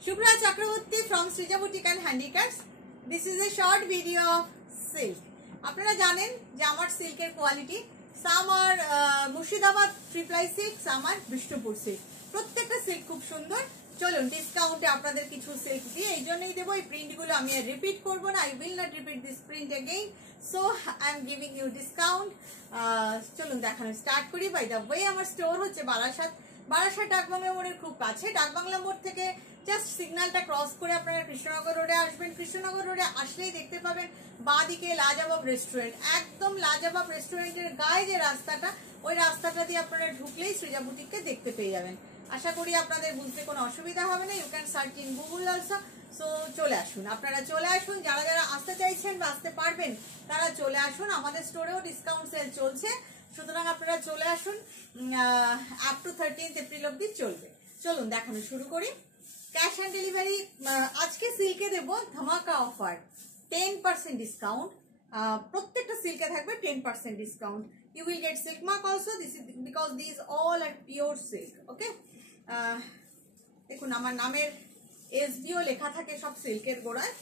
Shukra Chakraborty from Srija Boutique and Handicrafts. This is a short video of silk. আপনারা জানেন যে আমার সিল্কের কোয়ালিটি সাম আর মুর্শিদাবাদ ট্রিপ্লাই সিল্ক, সাম আর Bishnupur silk. প্রত্যেকটা সিল্ক খুব সুন্দর। চলুন ডিসকাউন্টে আপনাদের কিছু সিল্ক দিয়ে এই জন্যই দেবো। এই প্রিন্টগুলো আমি আর রিপিট করবো না। I will not repeat this print again, so I am giving you discount. চলুন দেখানো স্টার্ট করি। বাই দ্য ওয়ে আমার স্টোর হচ্ছে বারাসাত ডাকবাংলা মোড়ের খুব কাছে। ডাকবাংলা মোড় থেকে জাস্ট সিগন্যালটা ক্রস করে আপনারা কৃষ্ণনগর রোডে আসবেন। কৃষ্ণনগর রোডে আসলেই দেখতে পাবেন বাঁদিকে লাজবাব রেস্টুরেন্ট। একদম লাজবাব রেস্টুরেন্টের গায়ে যে রাস্তাটা, ওই রাস্তাটা দিয়ে আপনারা ঢুকলেই সৃজা বুটিককে দেখতে পেয়ে যাবেন। আশা করি আপনাদের বুঝতে কোনো অসুবিধা হবে না। You can search in Google also. So চলে আসুন, আপনারা চলে আসুন। যারা যারা আসতে চাইছেন বা আসতে পারবেন তারা চলে আসুন। আমাদের স্টোরেও ডিসকাউন্ট সেল চলছে, সুতরাং আপনারা চলে আসুন। আপ টু 13th এপ্রিল অব্দি চলবে। চলুন দেখানো শুরু করি। ক্যাশ অন ডেলিভারি আজকে সিল্কে দেবো ধামাকা অফার, 10% ডিসকাউন্ট। প্রত্যেকটা সিল্কে থাকবে 10% discount. You will get silk mark also. This is because this all are pure silk. Okay, দেখুন আমার নামের এসবিও লেখা থাকে সব সিল্কের গোড়ায়,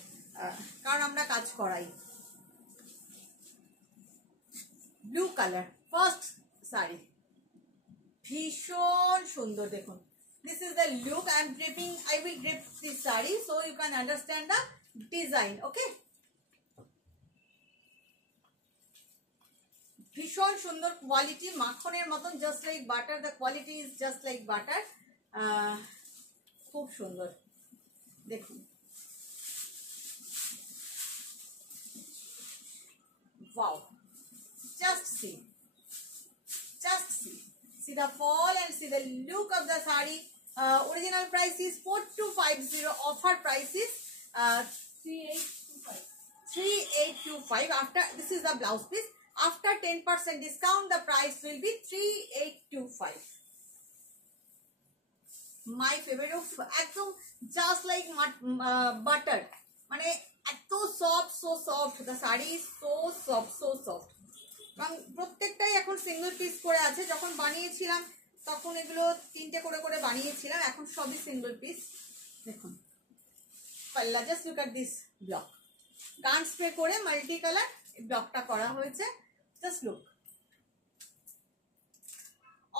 কারণ আমরা কাজ করাই। ব্লু কালার ফার্স্ট শাড়ি, ভীষণ সুন্দর। দেখুন, this is the look I am draping. I will drape this saree so you can understand the design. Okay, ভীষণ সুন্দর কোয়ালিটি, মাখনের মতন, just like butter. The quality is just like butter. খুব সুন্দর। দেখুন, wow, just see the fall and see the look of the saree. Original price is 4250. Offer price is 3825. After this is the blouse piece. After 10% discount, the price will be 3825. My favorite of একদম just like butter, মানে এত soft, so soft. The saree is so soft. প্রত্যেকটাই এখন single piece করে আছে। যখন বানিয়েছিলাম তখন এগুলো তিনটে করে করে বানিয়েছিলাম, এখন সবই সিঙ্গেল পিস। দেখুন পাল্লা, just look at this block, গান স্প্রে করে মাল্টি কালার ব্লকটা করা হয়েছে। Just look,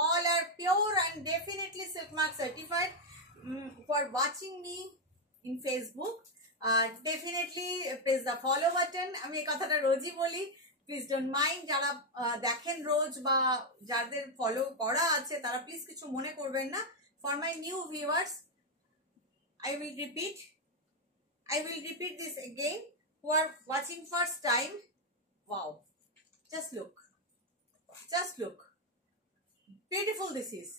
all are pure and definitely silk mark certified. For watching me in Facebook, definitely press the follow button. আমি এই কথাটা রোজই বলি, প্লিজ ডোন্ট মাইন্ড। যারা দেখেন রোজ বা যাদের ফলো করা আছে তারা প্লিজ কিছু মনে করবেন না। For my new viewers I will repeat this again, who are watching first time. Wow, just look, beautiful this is.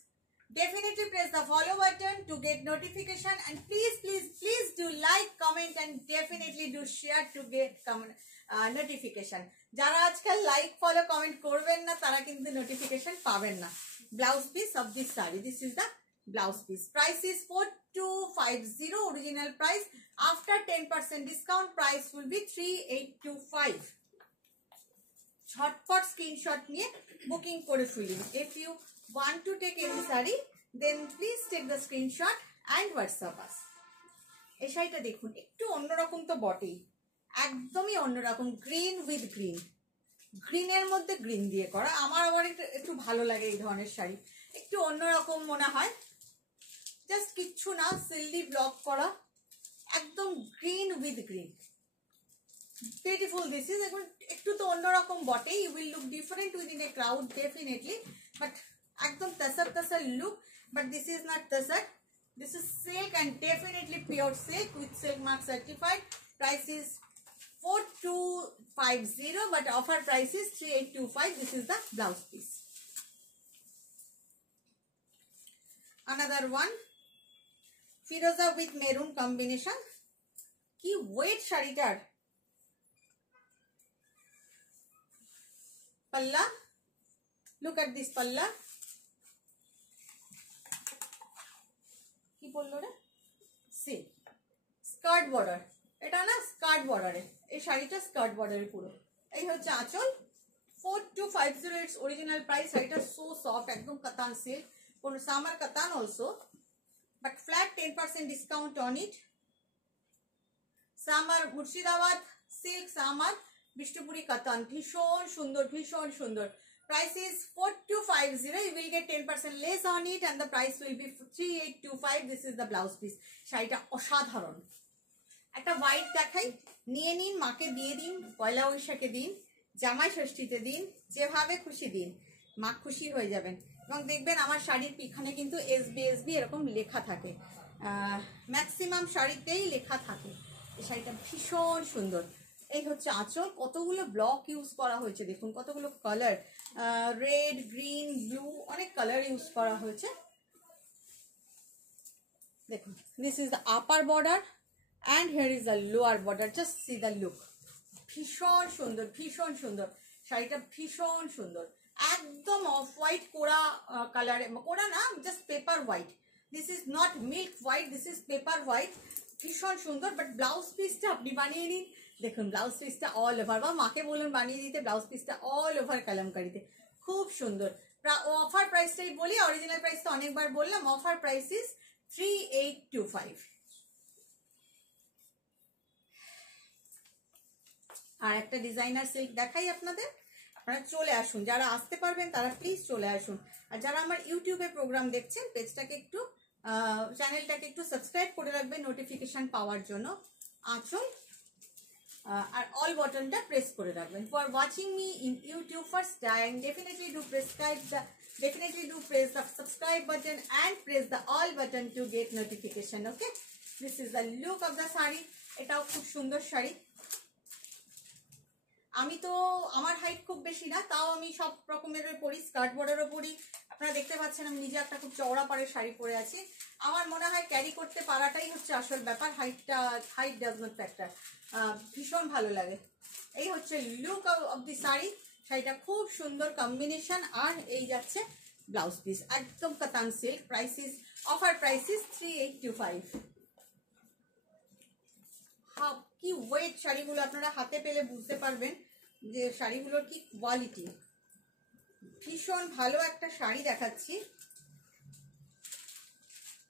Definitely press the follow button to get notification, and please do like, comment, and definitely do share to get notification. যারা আজকাল like follow comment করবেন না তারা কিন্তু notification পাবেন না। Blouse piece of this sari, this is the blouse piece. Price is 4250 original price. After 10% discount price will be 3825। ঝটপট screenshot নিয়ে বুকিং করে ফেলুন। If you want to take any saree, then please take the screenshot and WhatsApp us. এই শাড়িটা দেখুন, একটু অন্যরকম তো বটেই, একদমই অন্যরকম। গ্রিন উইথ গ্রিনের মধ্যে গ্রিন দিয়ে করা। আমার আবার একটু ভালো লাগে এই ধরনের শাড়ি, একটু অন্যরকম মনে হয়। জাস্ট কিচ্ছু না, সিল্লি ব্লক করা, একদম green with green. Beautiful this is. এখন একটু তো অন্যরকম বটেই। You will look different within a crowd definitely, but একদম tussar look. But this is not tussar, this is silk and definitely pure silk with silk mark certified. Price is 4250, but offer price is 3825. This is the blouse piece. Another one, Firoza with maroon combination. কি wait শাড়িটার। পাল্লা, look at this পাল্লা, কি বললো রে, C skirt border. এটা না skirt বর্ডারে, এই শাড়িটা স্কার্ট বর্ডারে পুরো। এই হচ্ছে আঁচল। 4250 ইটস অরিজিনাল প্রাইস। শাড়িটা সো সফট, একদম কাতান সিল্ক, কোনো সামার কাতান also. but flat 10% discount on it. Samar Murshidabad silk, Samar Bishnupuri Katan, ভীষণ সুন্দর, ভীষণ সুন্দর. Price is 4250. You will get 10% less on it and the price will be 3825. This is the blouse piece. শাড়িটা অসাধারণ. একটা white দেখাই, নিয়ে নিন, মাকে দিয়ে দিন, পয়লা বৈশাখে দিন, জামাই ষষ্ঠীতে দিন, যেভাবে খুশি দিন, মা খুশি হয়ে যাবেন। এবং দেখবেন আমার শাড়ির পিছনে কিন্তু এসবি এরকম লেখা থাকে, ম্যাক্সিমাম শাড়িতেই লেখা থাকে। এই শাড়িটা ভীষণ সুন্দর। এই হচ্ছে আঁচল, কতগুলো ব্লক ইউজ করা হয়েছে দেখুন, কতগুলো কালার, রেড, গ্রিন, ব্লু, অনেক কালার ইউজ করা হয়েছে। দেখুন, this is the upper border and here is the lower border. Just see the look. ভীষণ সুন্দর, ভীষণ সুন্দর শাড়িটা, ভীষণ সুন্দর। একদম অফ হোয়াইট কোরা কালার, কোরা না, just paper white. This is not milk white, this is paper white. ভীষণ সুন্দর। বাট ব্লাউজ পিসটা আপনি বানিয়ে নিন, দেখুন ব্লাউজ পিসটা অল ওভার, বা মাকে বলুন বানিয়ে দিতে, ব্লাউজ পিসটা অল ওভার কালামকারিতে, খুব সুন্দর। অফার প্রাইসটাই বলি, অরিজিনাল প্রাইস তো অনেকবার বললাম। Offer price is 3825। আর একটা ডিজাইনার সিল্ক দেখাই আপনাদের, আপনারা চলে আসুন, যারা আসতে পারবেন তারা প্লিজ চলে আসুন। আর যারা আমার ইউটিউবে প্রোগ্রাম দেখছেন, পেজটাকে একটু, চ্যানেলটাকে একটু সাবস্ক্রাইব করে রাখবেন নোটিফিকেশন পাওয়ার জন্য। আঁচল আর অল বটনটা প্রেস করে রাখবেন। For watching me in YouTube first time, definitely do press the subscribe button and press the all button to get notification. Okay, this is the look of the sari. এটাও খুব সুন্দর শাড়ি। আমি তো, আমার হাইট খুব বেশি না, তাও আমি সব রকমের পরি, স্কার্ট বর্ডারও পরি। আপনারা দেখতে পাচ্ছেন আমি নিজে একটা খুব চওড়া পাড়ের শাড়ি পরে আছি। আমার মনে হয় ক্যারি করতে পারাটাই হচ্ছে আসল ব্যাপার, হাইট ডাজ নট ফ্যাক্টর। ভীষণ ভালো লাগে। এই হচ্ছে লুক অফ দি শাড়ি। শাড়িটা খুব সুন্দর কম্বিনেশন। আর এই যাচ্ছে ব্লাউজ পিস, একদম কাতান silk. Price is, offer price is 3825। কি ওয়েট শাড়িগুলো, আপনারা হাতে পেলে বুঝতে পারবেন যে শাড়িগুলোর কি কোয়ালিটি। ভীষণ ভালো একটা শাড়ি দেখাচ্ছি,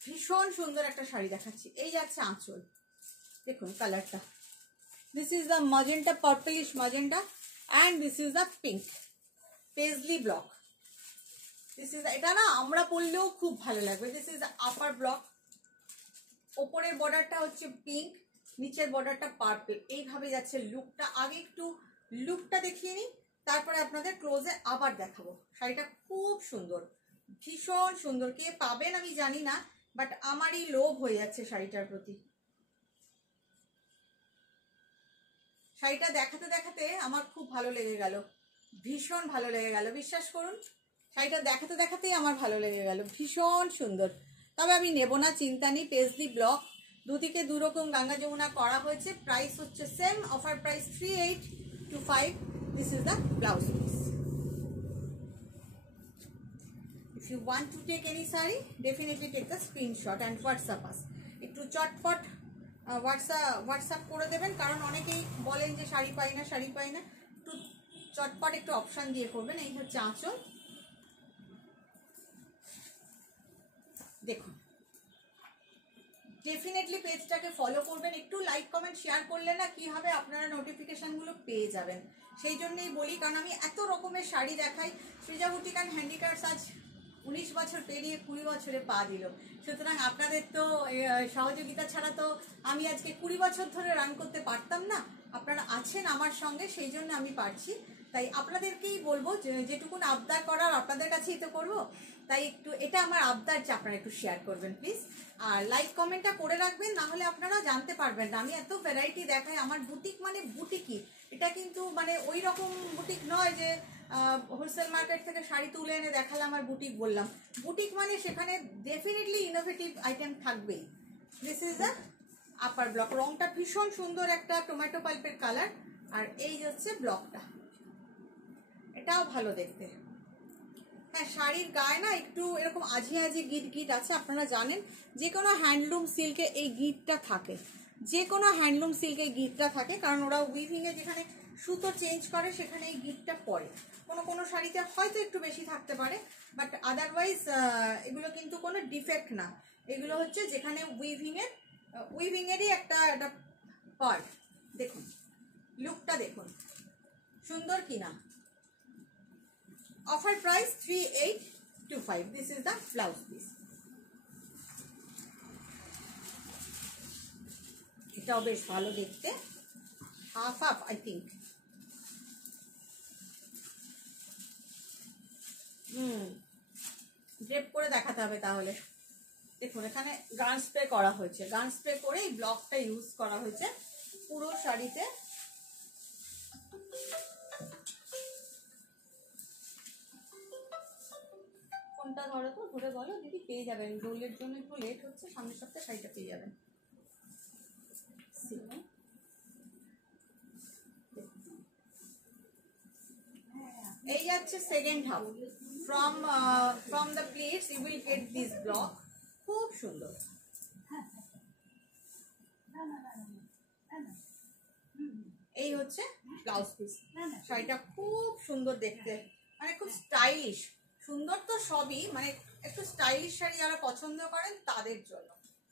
ভীষণ সুন্দর একটা শাড়ি দেখাচ্ছি। এই যাচ্ছে আঁচল, দেখুন কালারটা। This is the magenta, purplish magenta, and this is the pink paisley block. This is, এটা না আমরা পরলেও খুব ভালো লাগবে। This is the upper block. ওপরের বর্ডারটা হচ্ছে পিঙ্ক, নিচের বর্ডারটা পার্পল। এইভাবে যাচ্ছে লুকটা। আগে একটু লুকটা দেখিয়ে নিই, তারপরে আপনাদের ক্লোজে আবার দেখাবো। শাড়িটা খুব সুন্দর, ভীষণ সুন্দর। কে পাবেন আমি জানি না, বাট আমারই লোভ হয়ে যাচ্ছে শাড়িটার প্রতি। শাড়িটা দেখাতে দেখাতে আমার খুব ভালো লেগে গেল, ভীষণ ভালো লেগে গেল। বিশ্বাস করুন, শাড়িটা দেখাতে দেখাতেই আমার ভালো লেগে গেল, ভীষণ সুন্দর। তবে আমি নেব না, চিন্তা নেই। পেজলি ব্লক, দুদিকে দুরকম গঙ্গা যমুনা করা হয়েছে। প্রাইস হচ্ছে same, offer price 3825। This is the blouse piece. If you want to take any sari, definitely take the screenshot and WhatsApp us. একটু চটপট হোয়াটসঅ্যাপ করে দেবেন, কারণ অনেকেই বলেন যে শাড়ি পাই না, শাড়ি পাই না। একটু চটপট একটু অপশান দিয়ে করবেন। এই হচ্ছে আঁচল, দেখুন। ডেফিনেটলি পেজটাকে ফলো করবেন, একটু লাইক কমেন্ট শেয়ার করলে না কি হবে, আপনারা নোটিফিকেশানগুলো পেয়ে যাবেন। সেই জন্যই বলি, কারণ আমি এত রকমের শাড়ি দেখাই। সৃজা বুটিক অ্যান্ড হ্যান্ডিক্রাফটস আজ 19 বছর পেরিয়ে 20 বছরে পা দিল। সুতরাং আপনাদের তো সহযোগিতা ছাড়া তো আমি আজকে 20 বছর ধরে রান করতে পারতাম না। আপনারা আছেন আমার সঙ্গে, সেই জন্য আমি পারছি। তাই আপনাদেরকেই বলবো, যেটুকুন আবদার করার আপনাদের কাছেই তো করবো। তাই একটু এটা আমার আবদার যে আপনারা একটু শেয়ার করবেন প্লিজ, আর লাইক কমেন্টটা করে রাখবেন, না হলে আপনারা জানতে পারবেন না। আমি এত ভ্যারাইটি দেখাই। আমার বুটিক মানে বুটিকই, এটা কিন্তু মানে ওই রকম বুটিক নয় যে হোলসেল মার্কেট থেকে শাড়ি তুলে এনে দেখালাম আর বুটিক বললাম। বুটিক মানে সেখানে ডেফিনেটলি ইনোভেটিভ আইটেম থাকবেই। This is the upper block. রংটা ভীষণ সুন্দর, একটা টমেটো পাল্পের কালার। আর এই হচ্ছে ব্লকটা, এটাও ভালো দেখতে। হ্যাঁ, শাড়ির গায়ে না একটু এরকম আজি আজি গিট গিট আছে। আপনারা জানেন যে কোনো হ্যান্ডলুম সিল্কে এই গিটটা থাকে, যে কোনো হ্যান্ডলুম সিল্কে গিটটা থাকে, কারণ ওরা উইভিংয়ে যেখানে সুতো চেঞ্জ করে সেখানে এই গিটটা পড়ে। কোনো কোনো শাড়িতে হয়তো একটু বেশি থাকতে পারে, বাট আদারওয়াইজ এগুলো কিন্তু কোনো ডিফেক্ট না। এগুলো হচ্ছে যেখানে উইভিংয়েরই একটা পার্ট। দেখুন লুকটা দেখুন, সুন্দর কিনা। Offer price 3825। This is the blouse piece. এটাও বেশ ভালো দেখতে, হাফ আই থিঙ্ক। ড্রেপ করে দেখাতে হবে তাহলে। দেখুন এখানে গান স্প্রে করা হয়েছে, গান স্প্রে করে এই ব্লকটা ইউজ করা হয়েছে পুরো শাড়িতে। কোনটা ধরো তো, ধরে বলো দিদি, পেয়ে যাবেন। দোলের জন্য একটু লেট হচ্ছে, সামনের সপ্তাহে শাড়িটা পেয়ে যাবেন। এই যাচ্ছে second half. From the plates you will get this block. খুব সুন্দর। এই হচ্ছে ব্লাউজ পিস। শাড়িটা খুব সুন্দর দেখতে, মানে খুব স্টাইলিশ। সুন্দর তো সবই, মানে একটু স্টাইলিশ শাড়ি যারা পছন্দ করেন তাদের জন্য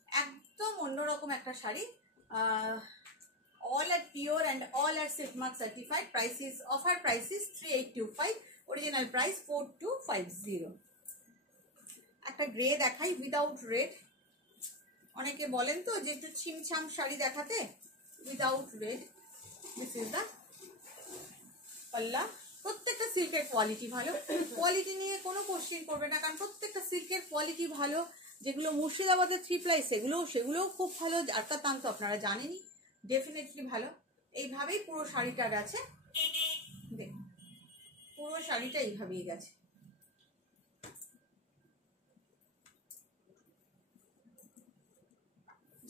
একদম অন্যরকম একটা sari. all are pure and all are silk mark certified. Price is, offer price is 3825, original price 4250। একটা গ্রে দেখাই উইদাউট রেড। অনেকে বলেন তো যে একটু ছিমছাম শাড়ি দেখাতে, without red. This is the পাল্লা। প্রত্যেকটা সিল্কের কোয়ালিটি ভালো, কোয়ালিটি নিয়ে কোনো কোশ্চেন করবে না, কারণ প্রত্যেকটা সিল্কের কোয়ালিটি ভালো। যেগুলো মুর্শিদাবাদের 3 প্লাই সেগুলোও খুব ভালো, আর তার দাম তো আপনারা জানেনই, ডেফিনেটলি ভালো। এইভাবেই পুরো শাড়িটা গেছে। দেখুন পুরো শাড়িটা এইভাবেই গেছে।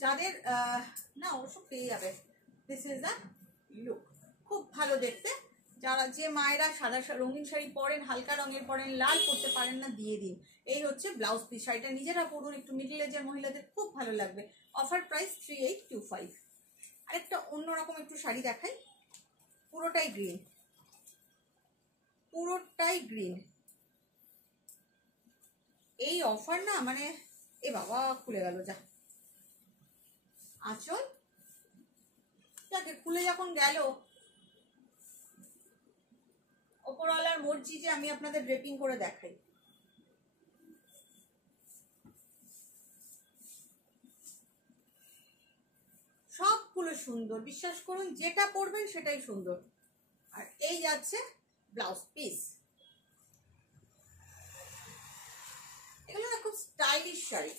যাদের না অবশ্য পেয়ে যাবে। দিস ইজ দ্য লুক, খুব ভালো দেখতে। যারা যে মায়েরা সাদা রঙিন শাড়ি পরেন, হালকা রঙের পরেন, লাল পরতে পারেন না, দিয়ে দিন। এই হচ্ছে ব্লাউজ পিস। শাড়িটা নিজেরা পরুন, একটু মিডল এজের মহিলাদের খুব ভালো লাগবে। Offer price 3825। আরেকটা অন্যরকম একটু শাড়ি দেখাই, পুরোটাই গ্রিন, পুরোটাই গ্রিন। এই অফার না, মানে এ বাবা খুলে গেল যা। আঁচল যাকে খুলে যখন গেল, ওপরওয়ালার মর্জি যে আমি আপনাদের ড্রেপিং করে দেখাই। সবগুলো সুন্দর, বিশ্বাস করুন, যেটা পরবেন সেটাই সুন্দর। আর এই যাচ্ছে ব্লাউজ পিস। এগুলো না খুব স্টাইলিশ শাড়ি,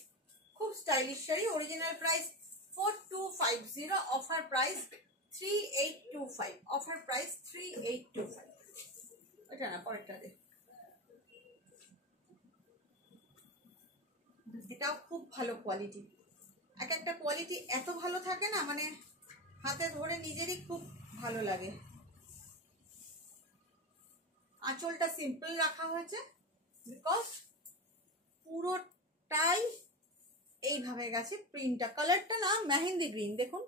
খুব stylish sari. Original price 4250, offer price 3825। Offer price 3825। এটা না, পরেরটা দে। এটাও খুব ভালো কোয়ালিটি। এক একটা কোয়ালিটি এত ভালো থাকে না, মানে হাতে ধরে নিজেরই খুব ভালো লাগে। আঁচলটা সিম্পল রাখা হয়েছে, বিকজ পুরোটাই এইভাবে গেছে প্রিন্টটা। কালারটা না মেহেন্দি গ্রিন, দেখুন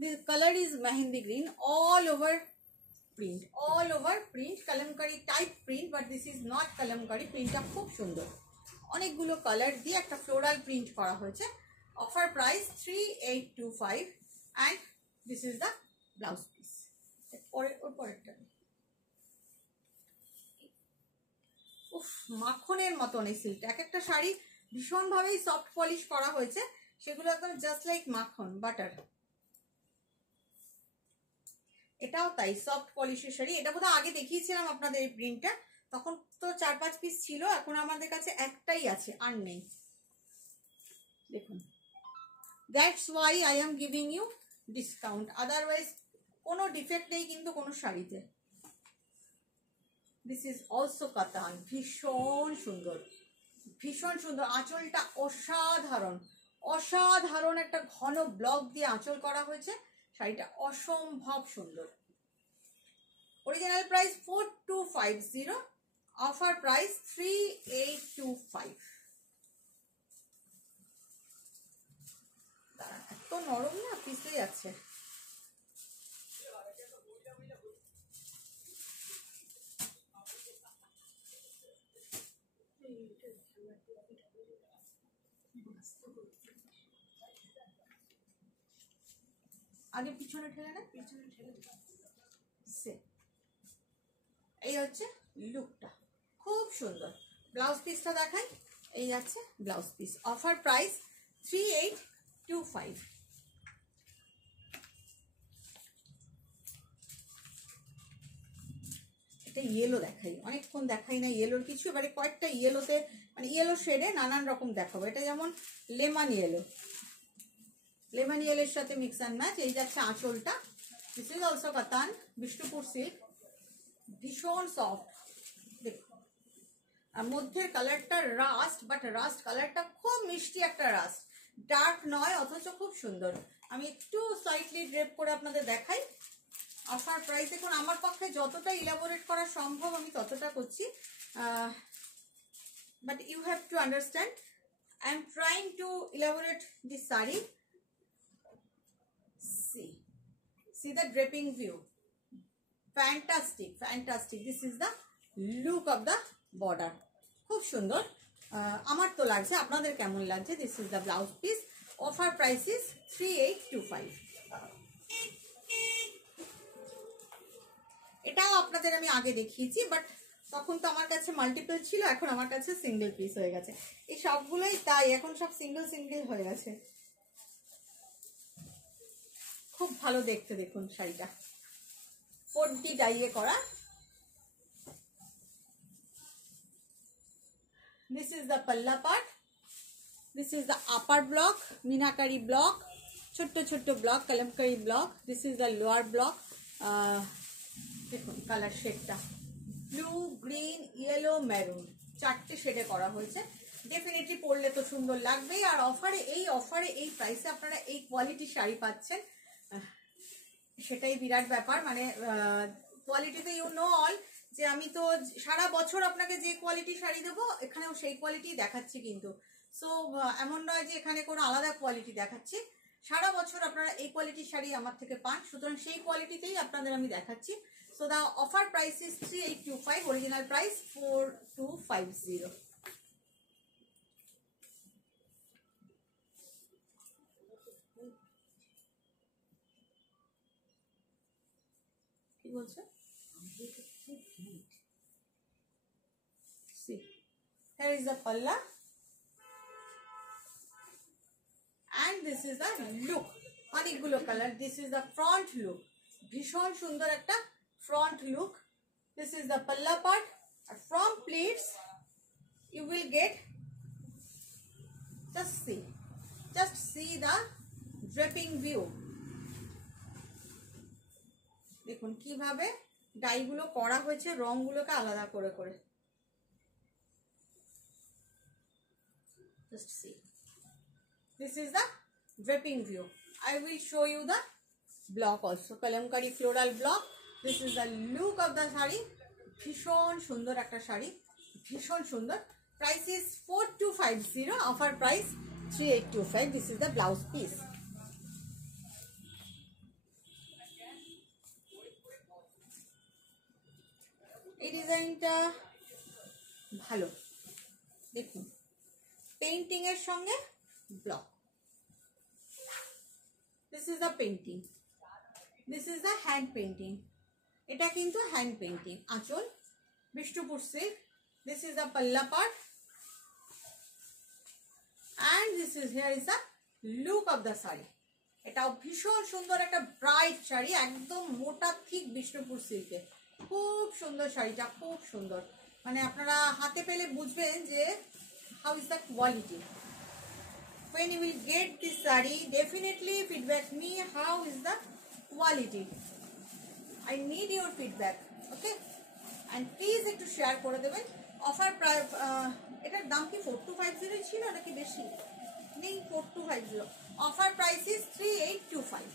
this colour is mehendi green. All over print, all over print, Kalamkari type print, but this is not Kalamkari. প্রিন্টটা খুব সুন্দর, অনেকগুলো কালার দিয়ে একটা ফ্লোরাল প্রিন্ট করা হয়েছে। Offer price 3825 and this is the blouse piece. ওর পরেরটা উফ, মাখনের মতন এই সিল্কটা। এক একটা শাড়ি ভীষণভাবেই সফট পলিশ করা হয়েছে, সেগুলো একদম জাস্ট লাইক মাখন, বাটার। এটাও তাই, সফট পলিশের শাড়ি। এটা বোধহয় আগে দেখিয়েছিলাম আপনাদের এই প্রিন্টটা, তখন তো 4-5 পিস ছিল, এখন আমাদের কাছে একটাই আছে, আর নেই। দেখুন, that's why I am giving you discount, otherwise কোনো ডিফেক্ট নেই কিন্তু কোনো শাড়িতে। দিস ইজ অলসো কাতান, ভীষণ সুন্দর, ভীষণ সুন্দর। আঁচলটা অসাধারণ, অসাধারণ একটা ঘন ব্লক দিয়ে আঁচল করা হয়েছে। শাড়িটা অসম্ভব সুন্দর। Original price 4250, offer price 3825। এত নরম না, পিসে যাচ্ছে। আগে পিছনে ঠেলে না, পিছনে ঠেলে সে এই হচ্ছে লুকটা, খুব সুন্দর। ব্লাউজ পিসটা দেখাই, এই যাচ্ছে ব্লাউজ পিস। Offer price 3825। এটা ইয়েলো দেখাই, অনেকক্ষণ দেখাই না ইয়েলোর কিছু, এবারে কয়েকটা ইয়েলোতে মানে ইয়েলো শেডে নানান রকম দেখাবো। এটা যেমন লেমন ইয়েলো, লেমন ইয়েলোর সাথে মিক্স অ্যান্ড ম্যাচ। এই যাচ্ছে আঁচলটা, দিস ইজ অলসো কাতান, বিষ্ণুপুর সিল্ক, ভীষণ সফট। দেখুন আর মধ্যে কালারটা রাস্ট, বাট রাস্ট কালারটা খুব মিষ্টি একটা রাস্ট, ডার্ক নয় অথচ খুব সুন্দর। আমি একটু স্লাইটলি ড্রেপ করে আপনাদের দেখাই। অফার প্রাইস দেখুন, আমার পক্ষে যতটা ইলাবোরেট করা সম্ভব আমি ততটা করছি, but you have to understand I am trying to elaborate this sari. See the draping view, fantastic, fantastic. This is the look of the border, খুব সুন্দর। আমার তো লাগছে, আপনাদের কেমন লাগছে? This is the blouse piece. Offer price is 3825. এটাও আপনাদের আমি আগে দেখিয়েছি, বাট তখন তো আমার কাছে মাল্টিপল ছিল, এখন আমার কাছে সিঙ্গেল পিস হয়ে গেছে। এই সবগুলোই তাই, এখন সব সিঙ্গেল সিঙ্গেল হয়ে গেছে। খুব ভালো দেখতে, দেখুন শাড়িটা 4D ডাইয়ে করা। This is the palla part, this is the upper block, meenakari block, ছোট্ট ছোট্ট block, kalamkari block. This is the lower block. দেখুন কালার শেডটা ব্লু, গ্রিন, ইয়েলো, মেরুন, চারটে শেডে করা হয়েছে। ডেফিনেটলি পরলে তো সুন্দর লাগবেই। আর অফারে এই প্রাইসে আপনারা এই কোয়ালিটি শাড়ি পাচ্ছেন, সেটাই বিরাট ব্যাপার। মানে কোয়ালিটিতে ইউ নো অল, যে আমি তো সারা বছর আপনাকে যে কোয়ালিটি শাড়ি দেবো এখানেও সেই কোয়ালিটি দেখাচ্ছি কিন্তু। সো এমন নয় যে এখানে কোনো আলাদা কোয়ালিটি দেখাচ্ছি, সারা বছর আপনারা এই কোয়ালিটির শাড়ি আমার থেকে পান, সুতরাং সেই কোয়ালিটিতেই আপনাদের আমি দেখাচ্ছি। So the offer price is 3825, original price 4250। কি বলছো? See, here is the palla and this is the look, অনেকগুলো colour. This is the front look, ভীষণ সুন্দর একটা front look. This is the palla part. From pleats you will get, just see the draping view. দেখুন কিভাবে ডাইগুলো করা হয়েছে, রংগুলোকে আলাদা করে করে। Just see, this is the draping view. I will show you the block also, kalamkari floral block. This is the look of the sari, ভীষণ সুন্দর একটা শাড়ি, ভীষণ সুন্দর। Price is 4250, offer price 3825. This is the blouse piece. এই ডিজাইনটা ভালো, দেখুন painting এর সঙ্গে block. This is the painting, this is the hand painting. এটা কিন্তু হ্যান্ড পেইন্টিং। আঁচল Bishnupur silk. This is the pallu part and this is here is the look of the sari. এটাও ভীষণ সুন্দর একটা ব্রাইট শাড়ি, একদম মোটা থিক বিষ্ণুপুর সিল্কে। খুব সুন্দর শাড়িটা, খুব সুন্দর। মানে আপনারা হাতে পেলে বুঝবেন যে how is the quality. When you will get this saree, definitely feedback me how is the quality. I need your feedback, okay? And please একটু শেয়ার করে দেবেন। অফার প্রাইস, এটার দাম কি 4250 ছিল নাকি বেশি নেই? 4250। Offer price is 3825।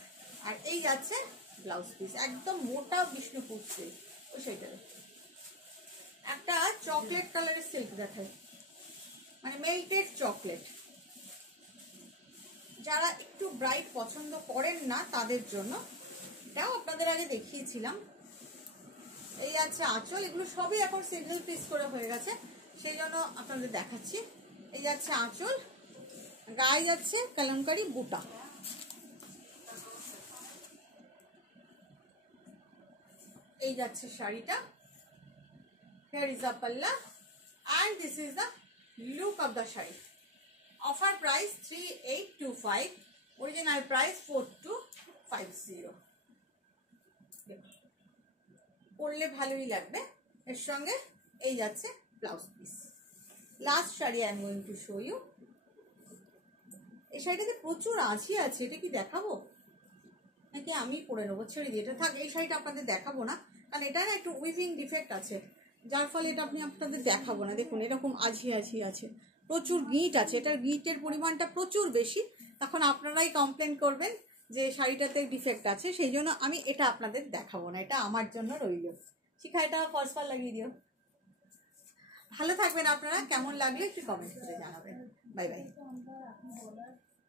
আর এই যাচ্ছে ব্লাউজ পিস, একদম মোটা বিষ্ণুপুর সিল্ক। ওই সেইটারে একটা চকলেট কালারের সিল্ক দেখায়, মানে মেল্টেড চকলেট। যারা একটু ব্রাইট পছন্দ করেন না তাদের জন্য, এটাও আপনাদের আগে দেখিয়েছিলাম। এই আছে আঁচল, এগুলো সবই এখন সিঙ্গেল পিস করে হয়ে গেছে, সেই জন্য আপনাদের দেখাচ্ছি। এই যাচ্ছে আঁচল, গায়ে যাচ্ছে কলমকারি বুটা। এই যাচ্ছে শাড়িটা। Here is the palla and this is the look of the sari. Offer price 3825, original price 4250। পরলে ভালোই লাগবে। এর সঙ্গে এই যাচ্ছে blouse piece. Last sari I am going to show you. এই শাড়িটাতে প্রচুর আঁচি আছে, এটা কি দেখাবো নাকি আমি পরে নেবো? ছেড়ে দিই, এটা থাক। এই শাড়িটা আপনাদের দেখাবো না, কারণ এটা না একটু উইভিং ডিফেক্ট আছে, যার ফলে এটা আপনাদের দেখাবো না। দেখুন এরকম আঝি আছে, প্রচুর গিঁট আছে, এটার গিঁটের পরিমাণটা প্রচুর বেশি। তখন আপনারাই কমপ্লেন করবেন যে শাড়িটাতে ডিফেক্ট আছে, সেই জন্য আমি এটা আপনাদের দেখাবো না, এটা আমার জন্য রইল। শিখা, এটা ফলস লাগিয়ে দিও। ভালো থাকবেন আপনারা। কেমন লাগলে একটু কমেন্ট করে জানাবেন। Bye bye.